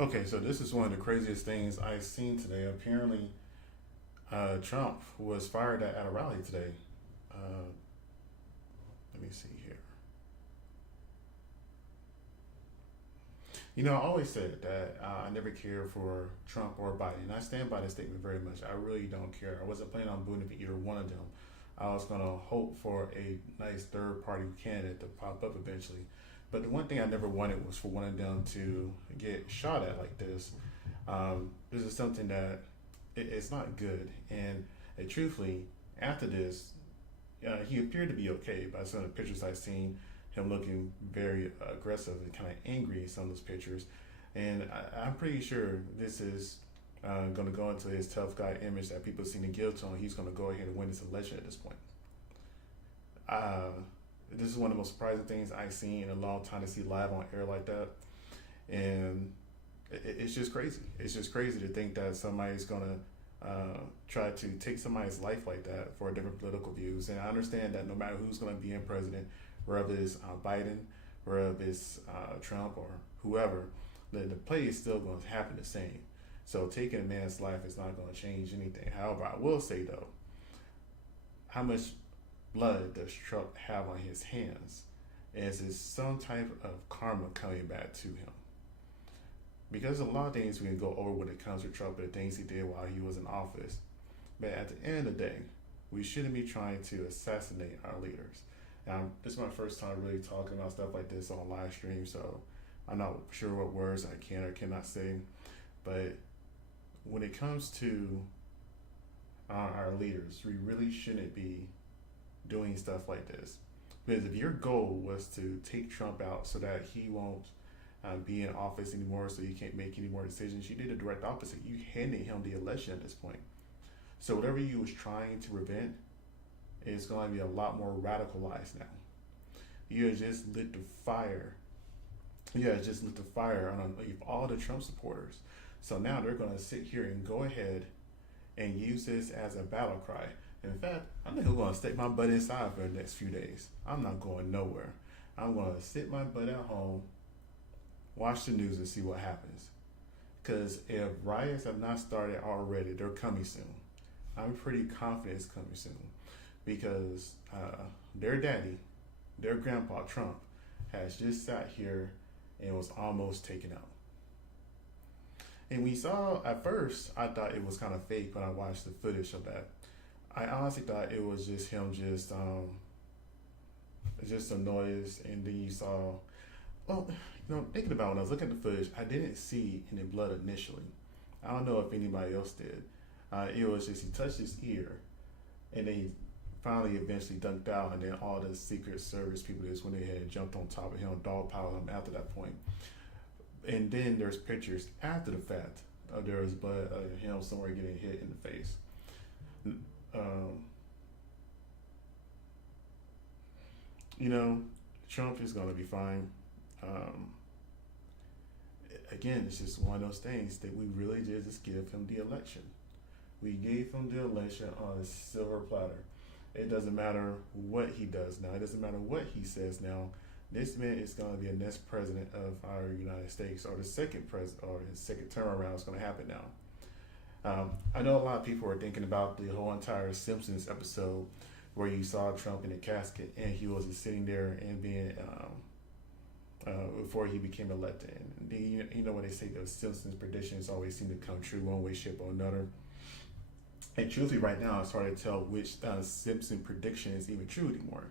Okay, so this is one of the craziest things I've seen today. Apparently, Trump was fired at a rally today. Uh, Let me see here. I always said that I never cared for Trump or Biden, and I stand by this statement very much. I really don't care. I wasn't planning on voting for either one of them. I was going to hope for a nice third party candidate to pop up eventually. But the one thing I never wanted was for one of them to get shot at like this. This is something that it's not good. And truthfully, after this, he appeared to be okay by some of the pictures I've seen. Him looking very aggressive and kind of angry in some of those pictures. And I'm pretty sure this is going to go into his tough guy image that people seem to give to him. He's going to go ahead and win this election at this point. Uh, this is one of the most surprising things I've seen in a long time to see live on air like that. And it's just crazy. It's just crazy to think that somebody's going to try to take somebody's life like that for different political views. And I understand that no matter who's going to be in president, whether it's Biden, whether it's Trump or whoever, the play is still going to happen the same. So taking a man's life is not going to change anything. However, I will say though, how much blood does Trump have on his hands? Is it some type of karma coming back to him? Because there's a lot of things we can go over when it comes to Trump and the things he did while he was in office. But at the end of the day, we shouldn't be trying to assassinate our leaders. This is my first time really talking about stuff like this on live stream, so I'm not sure what words I can or cannot say. But when it comes to our leaders, we really shouldn't be doing stuff like this. Because if your goal was to take Trump out so that he won't be in office anymore, so you can't make any more decisions, you did the direct opposite. You handed him the election at this point. So whatever you was trying to prevent is going to be a lot more radicalized now. You have just lit the fire. You have just lit the fire on all the Trump supporters. So now they're going to sit here and go ahead and use this as a battle cry. In fact, I think I'm going to stick my butt inside for the next few days. I'm not going nowhere. I'm going to sit my butt at home, watch the news, and see what happens. Because if riots have not started already, they're coming soon. I'm pretty confident it's coming soon. Because their daddy, their grandpa Trump, has just sat here and was almost taken out. And we saw, at first, I thought it was kind of fake when I watched the footage of that. I honestly thought it was just him just some noise, and then you saw, thinking about when I was looking at the footage, I didn't see any blood initially. I don't know if anybody else did. It was just he touched his ear, and then he finally eventually dunked out, and then all the Secret Service people just went ahead and jumped on top of him, dogpiled him after that point. And then there's pictures after the fact. There was blood of him somewhere getting hit in the face. Trump is going to be fine. Again, it's just one of those things that we really did just give him the election. We gave him the election on a silver platter. It doesn't matter what he does now. It doesn't matter what he says now. This man is going to be the next president of our United States, or the second president, or his second term around is going to happen now. I know a lot of people are thinking about the whole entire Simpsons episode where you saw Trump in a casket and he was just sitting there and being before he became elected. And you know what they say, those Simpsons predictions always seem to come true one way, shape, or another. And truthfully, right now, it's hard to tell which Simpson prediction is even true anymore.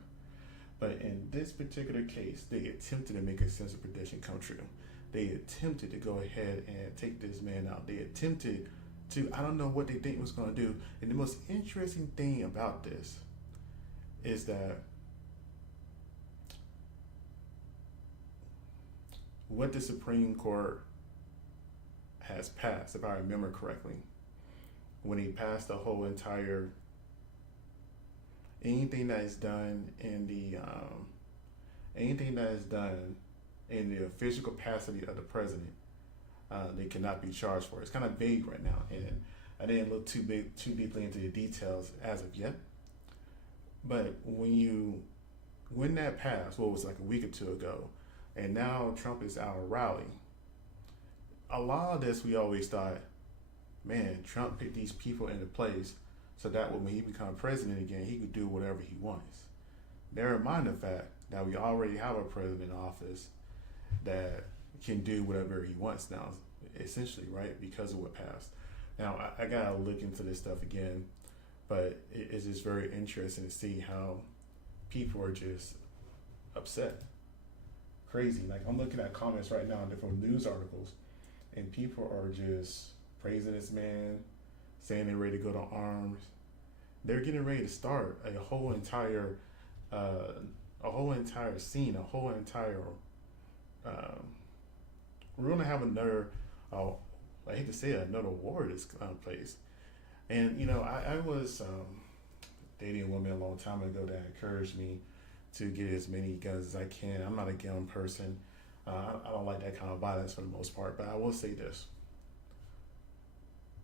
But in this particular case, they attempted to make a Simpson prediction come true. They attempted to go ahead and take this man out. They attempted to, I don't know what they think it was going to do. And the most interesting thing about this is that what the Supreme Court has passed, if I remember correctly, when he passed the whole entire anything that is done in the official capacity of the president, they cannot be charged for. It's kind of vague right now, and I didn't look too deeply into the details as of yet. But when that passed, what was like a week or two ago, and now Trump is out rallying. a lot of this we always thought, man, Trump picked these people into place so that when he become president again, he could do whatever he wants. Never mind the fact that we already have a president in office that can do whatever he wants now, essentially, right? Because of what passed. Now, I gotta look into this stuff again, but it's just very interesting to see how people are just upset, crazy. Like, I'm looking at comments right now in different news articles, and people are just praising this man, saying they're ready to go to arms. They're getting ready to start a whole entire scene, a whole entire. We're gonna have another. I hate to say it, another war this place. And I was dating a woman a long time ago that encouraged me to get as many guns as I can. I'm not a gun person. I don't like that kind of violence for the most part. But I will say this: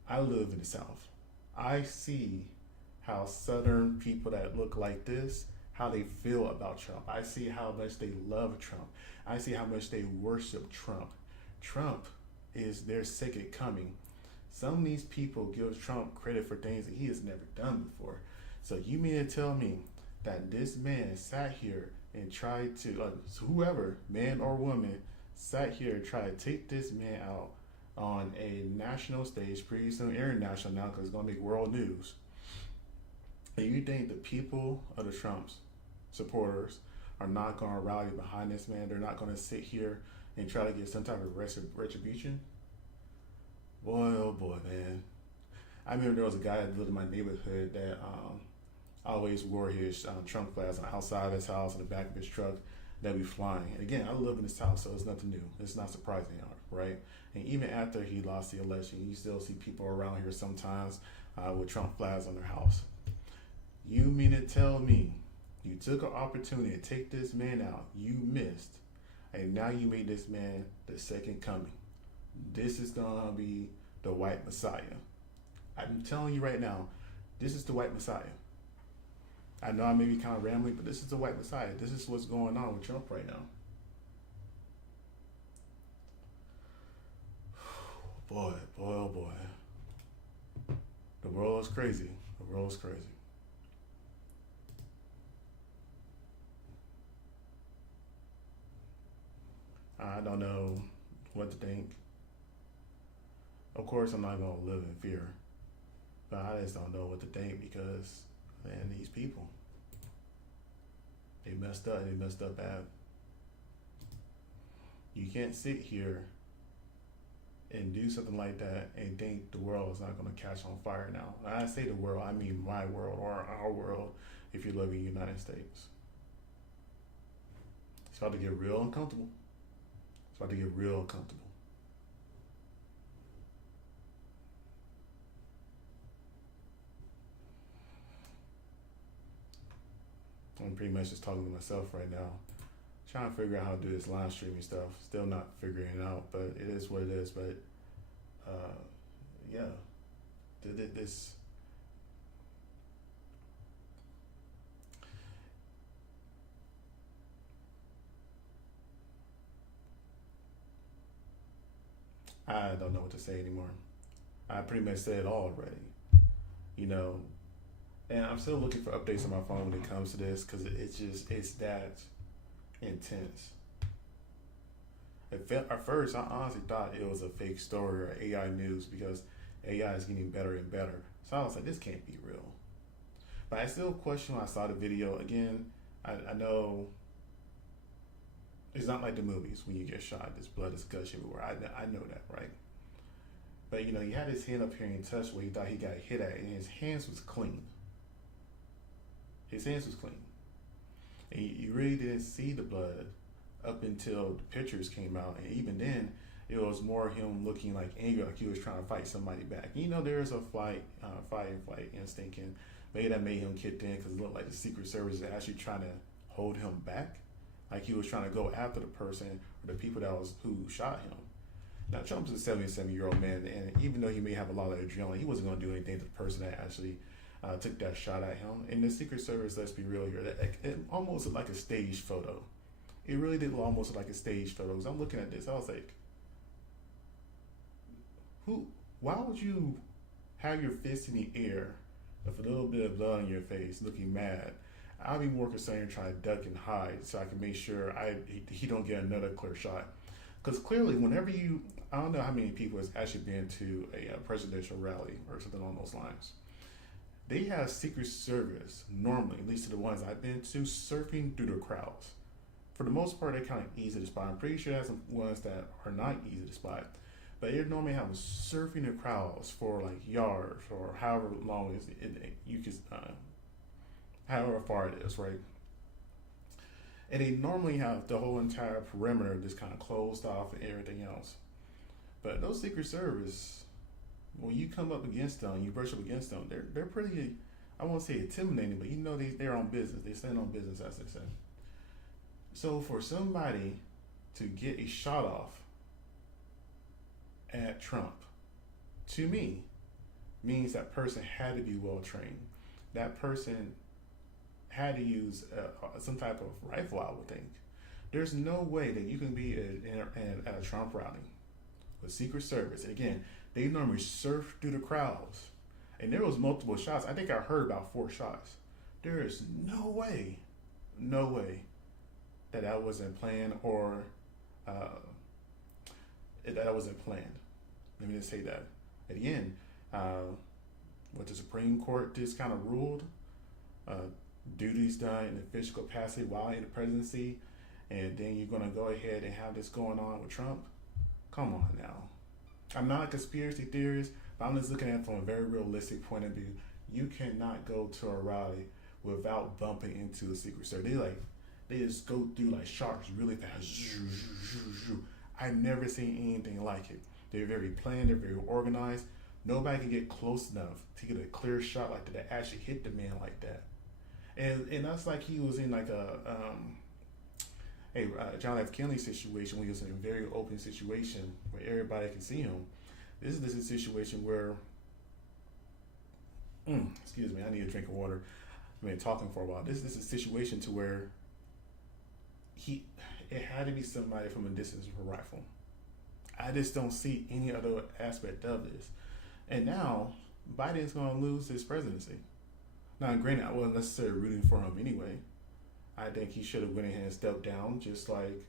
I live in the South. I see how Southern people that look like this, how they feel about Trump. I see how much they love Trump. I see how much they worship Trump. Trump is their second coming. Some of these people give Trump credit for things that he has never done before. So you mean to tell me that this man sat here and tried to, whoever, man or woman, sat here and tried to take this man out on a national stage, pretty soon international now, because it's going to make world news. And you think the people of the Trump's supporters are not going to rally behind this man? They're not going to sit here and try to get some type of retribution? Boy, oh boy, man. I remember there was a guy that lived in my neighborhood that always wore his Trump flags on the outside of his house, in the back of his truck, that be flying. And again, I live in this house, so it's nothing new. It's not surprising, right? And even after he lost the election, you still see people around here sometimes with Trump flags on their house. You mean to tell me you took an opportunity to take this man out, you missed, and now you made this man the second coming? This is gonna be the white Messiah. I'm telling you right now, this is the white Messiah. I know I may be kind of rambling, but this is the white Messiah. This is what's going on with Trump right now. Boy, boy, oh boy. The world is crazy. The world is crazy. I don't know what to think. Of course, I'm not going to live in fear. But I just don't know what to think because, man, these people, they messed up. They messed up bad. You can't sit here and do something like that and think the world is not going to catch on fire now. When I say the world, I mean my world or our world if you live in the United States. It's about to get real uncomfortable. It's about to get real uncomfortable. I'm pretty much just talking to myself right now, trying to figure out how to do this live streaming stuff. Still not figuring it out, but it is what it is. But yeah, this. I don't know what to say anymore. I pretty much said it all already, and I'm still looking for updates on my phone when it comes to this because it's that intense. At first, I honestly thought it was a fake story or AI news because AI is getting better and better. So I was like, this can't be real. But I still question when I saw the video. Again, I know it's not like the movies when you get shot, there's blood, there's gush everywhere. I know that, right? But he had his hand up here and touched where he thought he got hit at, and his hands was clean. His hands was clean. And you really didn't see the blood up until the pictures came out. And even then, it was more him looking like angry, like he was trying to fight somebody back. There's a fight and flight instinct, and maybe that made him kicked in because it looked like the Secret Service is actually trying to hold him back. Like he was trying to go after the person or the people who shot him. Now, Trump's a 77-year-old man, and even though he may have a lot of adrenaline, he wasn't going to do anything to the person that actually took that shot at him. And the Secret Service, let's be real here, it almost looked like a staged photo. It really did almost look like a staged photo. Because I'm looking at this, I was like, Who? Why would you have your fist in the air with a little bit of blood on your face, looking mad? I'll be more concerned trying to duck and hide so I can make sure he don't get another clear shot. Because clearly, whenever you, I don't know how many people has actually been to a presidential rally or something along those lines. They have Secret Service normally, at least to the ones I've been to, surfing through the crowds. For the most part, they're kind of easy to spot. I'm pretty sure there's some ones that are not easy to spot. But they normally have surfing the crowds for like yards or however long you can, however far it is, right? And they normally have the whole entire perimeter just kind of closed off and everything else. But those Secret Service, when you come up against them, you brush up against them, they're pretty, I won't say intimidating, but you know they're on business. They stand on business, as they say. So for somebody to get a shot off at Trump, to me, means that person had to be well trained. That person had to use some type of rifle, I would think. There's no way that you can be at a Trump rally with Secret Service. And again, they normally surf through the crowds. And there was multiple shots. I think I heard about 4 shots. There is no way that wasn't planned or that wasn't planned. Let me just say that. At the end, what the Supreme Court just kind of ruled, duties done in official capacity while in the presidency, and then you're going to go ahead and have this going on with Trump? Come on now. I'm not a conspiracy theorist, but I'm just looking at it from a very realistic point of view. You cannot go to a rally without bumping into a Secret Service. They just go through like sharks really fast. I've never seen anything like it. They're very planned, they're very organized. Nobody can get close enough to get a clear shot like that to actually hit the man like that. And that's like he was in like a John F. Kennedy situation when he was in a very open situation where everybody can see him. This is a situation where, excuse me, I need a drink of water. I've been talking for a while. This is a situation to where it had to be somebody from a distance with a rifle. I just don't see any other aspect of this. And now Biden's going to lose his presidency. Now, granted, I wasn't necessarily rooting for him anyway. I think he should have went ahead and stepped down, just like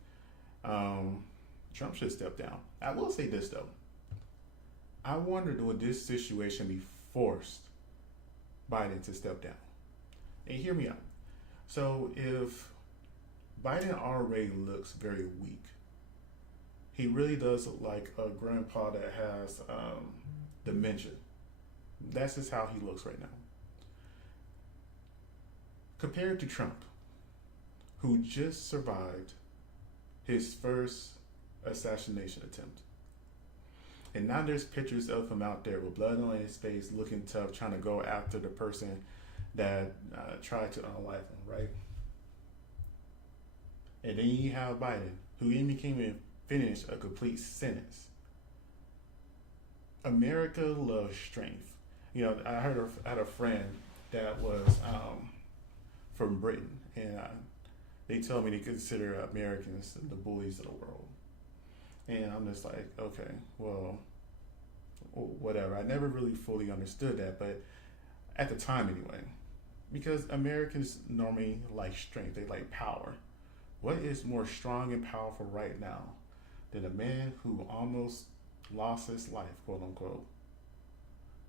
Trump should step down. I will say this though. I wondered, would this situation be forced Biden to step down? And hear me out. So if Biden already looks very weak, he really does look like a grandpa that has dementia. That's just how he looks right now. Compared to Trump, who just survived his first assassination attempt. And now there's pictures of him out there with blood on his face, looking tough, trying to go after the person that tried to unalive him, right? And then you have Biden, who even came and finished a complete sentence. America loves strength. You know, I had a friend that was from Britain, and they told me they consider Americans the bullies of the world. And I'm just like, okay, well, whatever. I never really fully understood that, but at the time anyway, because Americans normally like strength, they like power. What is more strong and powerful right now than a man who almost lost his life, quote unquote,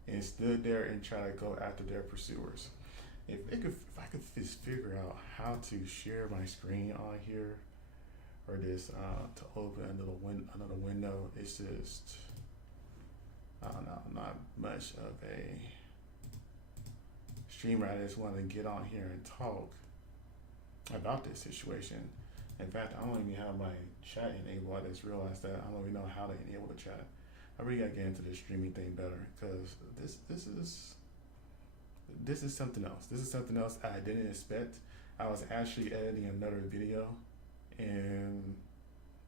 and stood there and tried to go after their pursuers? If I could just figure out how to share my screen on here, or this to open another window, it's just, I don't know, not much of a streamer. I just want to get on here and talk about this situation. In fact, I don't even have my chat enabled. I just realized that I don't even know how to enable the chat. I really got to get into the streaming thing better, because this is something else. This is something else I didn't expect. I was actually editing another video, and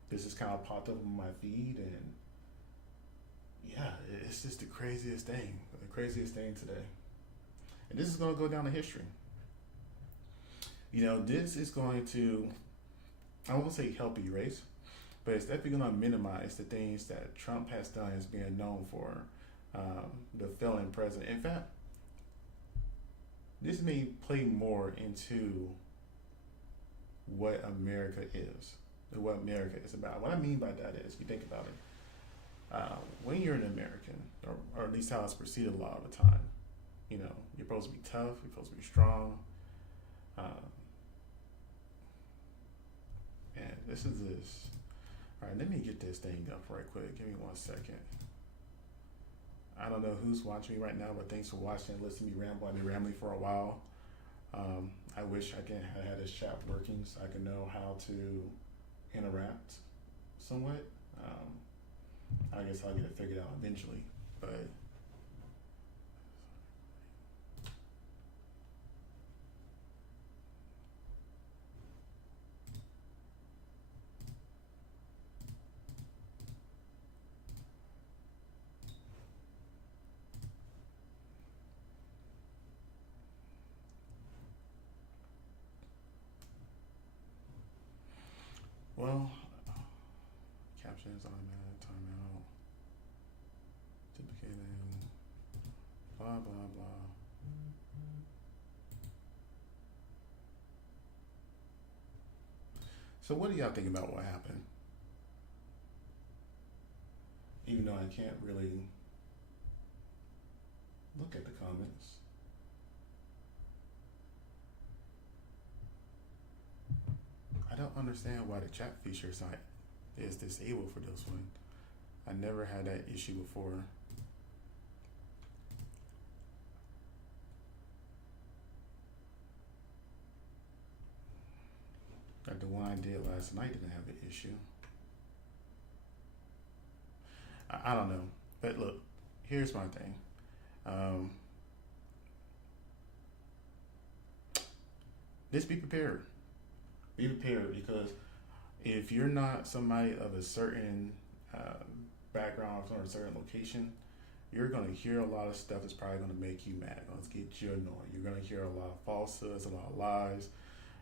this just kind of popped up on my feed, and yeah, it's just the craziest thing today. And this is going to go down in history. You know, this is going to, I won't say help erase, but it's definitely going to minimize the things that Trump has done as being known for, the failing president. In fact, this may play more into what America is, what America is about. What I mean by that is, you think about it, when you're an American, or at least how it's perceived a lot of the time, you know, you're supposed to be tough, you're supposed to be strong. And this is this. All right, let me get this thing up right quick. Give me 1 second. I don't know who's watching me right now, but thanks for watching and listening to me ramble. I've been rambling for a while. I wish I could have had this chat working so I could know how to interact somewhat. I guess I'll get it figured out eventually, but well, captions automatic timeout, duplicating, blah blah blah. So what do y'all think about what happened? Even though I can't really look at the comments. I don't understand why the chat feature is disabled for this one. I never had that issue before. Like the one I did last night didn't have an issue. I don't know. But look, here's my thing. Just be prepared. Be prepared, because if you're not somebody of a certain background or a certain location, you're going to hear a lot of stuff that's probably going to make you mad. Going to get you annoyed. You're going to hear a lot of falsehoods, a lot of lies.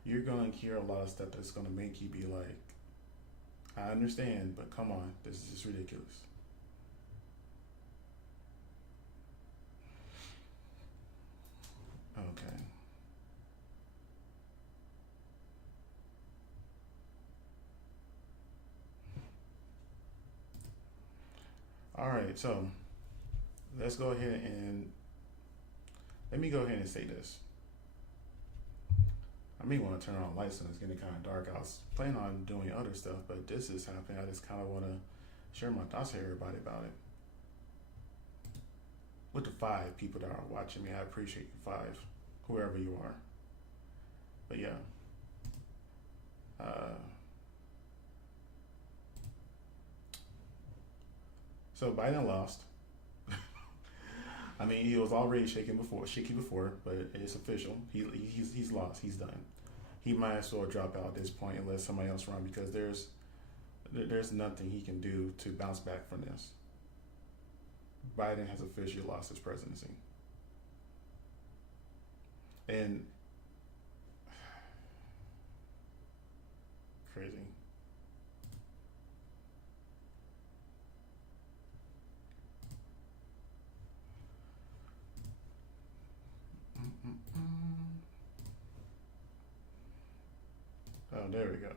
You're going to hear a lot of stuff that's going to make you be like, I understand, but come on, this is just ridiculous. Okay. All right, so let's go ahead and let me go ahead and say this. I may want to turn on lights when it's getting kind of dark. I was planning on doing other stuff, but this is happening. I just kind of want to share my thoughts with everybody about it. With the 5 people that are watching me, I appreciate you 5, whoever you are. But yeah. So Biden lost. I mean, he was already shaky before, but it's official. He's lost. He's done. He might as well drop out at this point and let somebody else run, because there's nothing he can do to bounce back from this. Biden has officially lost his presidency. And crazy. Oh, there we go.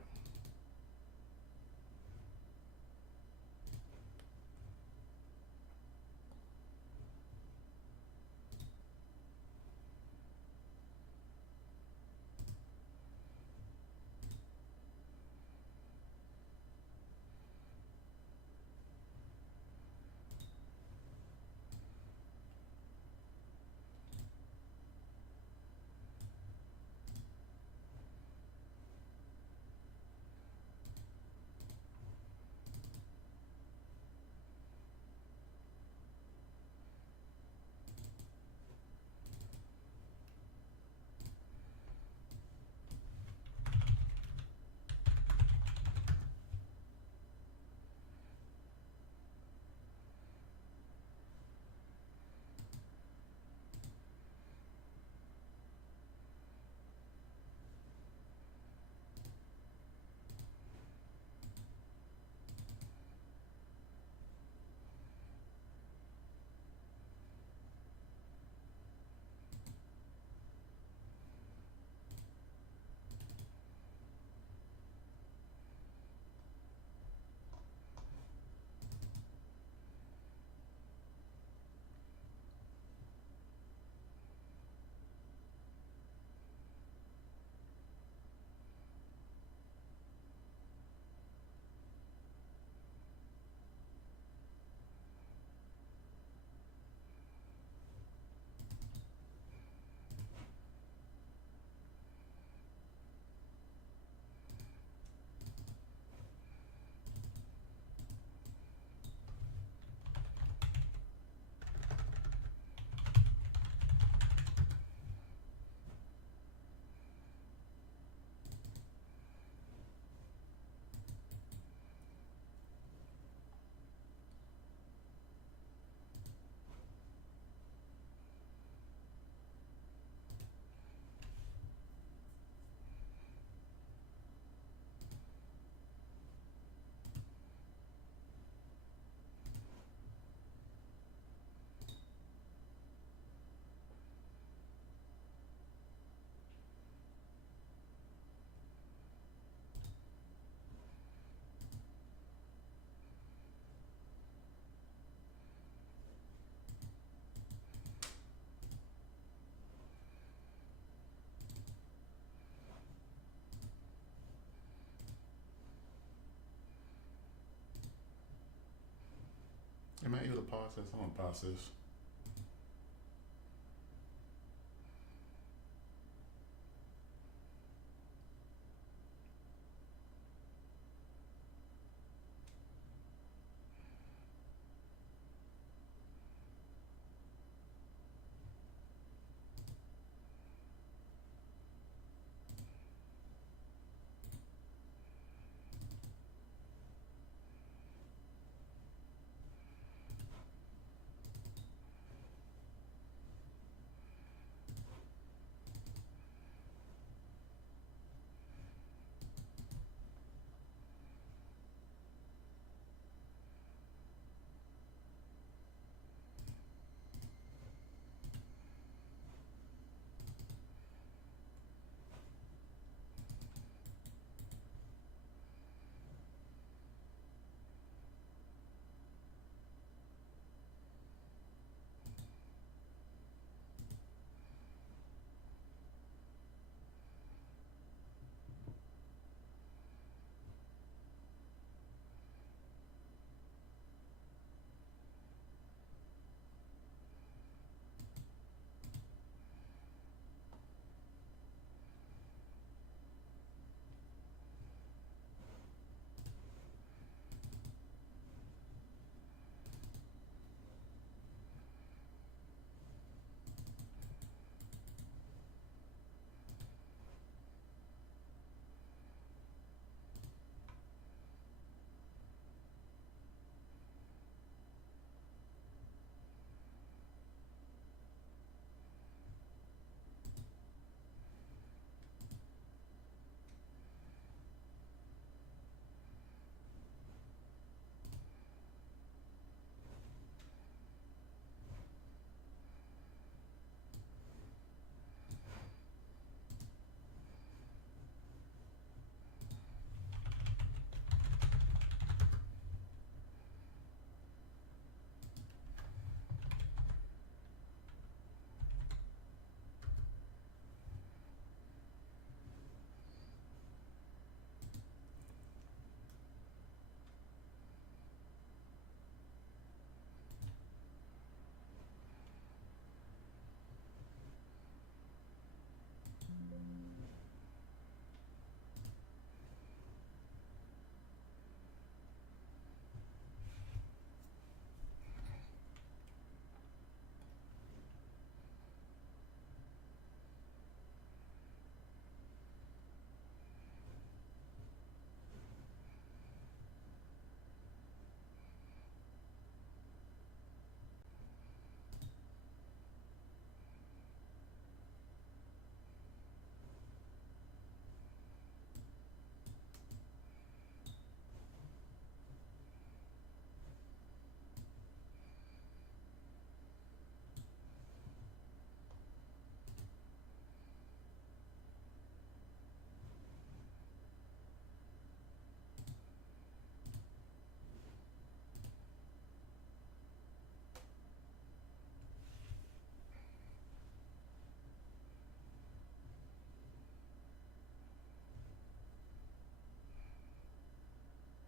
pause this? I'm gonna pause this.